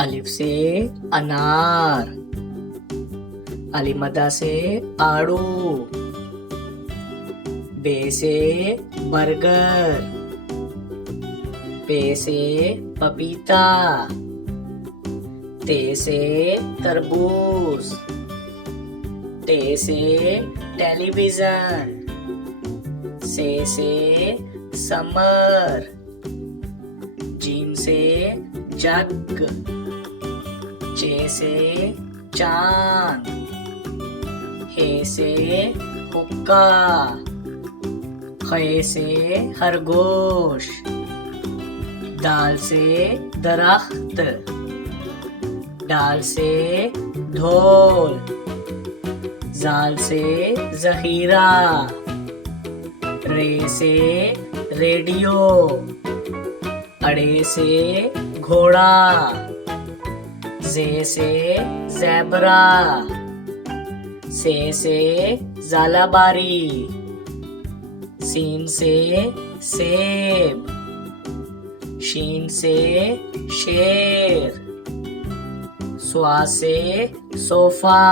अलिफ से अनार, अलिमदा से आड़ू, बे से बर्गर, पे से पपीता, ते से तरबूज, टे से टेलीविजन, से समर, जीम से जग, चे से चांद, हे से हुक्का, खे से खरगोश, दाल से दरख्त, डाल से ढोल, जाल से जखीरा, रे से रेडियो, अड़े से घोड़ा, जे से ज़ेबरा, से ज़ालाबारी, सीन से सेब, शीन से शेर, स्वा से सोफा,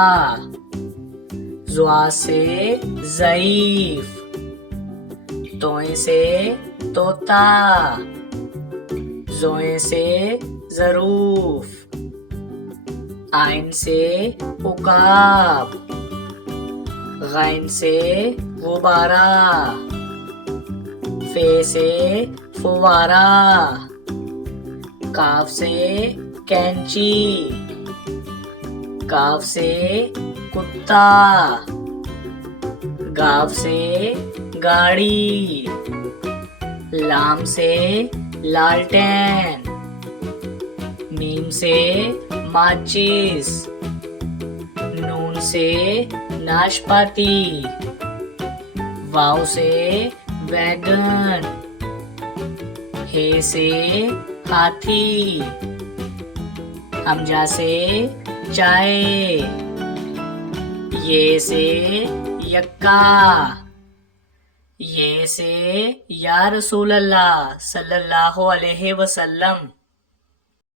ज़्वा से ज़ईफ, तोए से तोता, ज़ोए से ज़रूफ, आइन से उकाब, गैन से गुब्बारा, फे से फुवारा, काफ से कैंची, काफ से कुत्ता, गाफ से गाड़ी, लाम से लालटेन, मीम से माचिस, नून से नाशपाती, वाव से वैगन, हे से हाथी, हमजा से चाय, ये से यक्का, ये से या रसूल अल्लाह सल्लल्लाहु अलैहि वसल्लम।